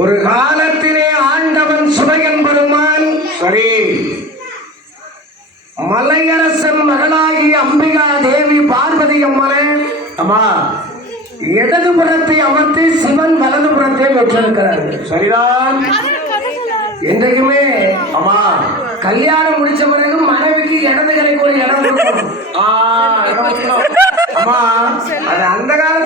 ஒரு காலத்திலே ஆண்டவன் சுமையன் பெருமான். சரி. மலையரசன் மகளாகி அம்பிகா தேவி பார்வதி அம்மனே அம்மா இடதுபுறத்தை அமர்த்தி சிவன் வலதுபுறத்தை பெற்றிருக்கிறார்கள் சரிதான். என்றைக்குமே அம்மா கல்யாணம் முடிச்ச பிறகு மனைவிக்கு இடது கிடைக்கும் இடது அம்மா அது அந்த கால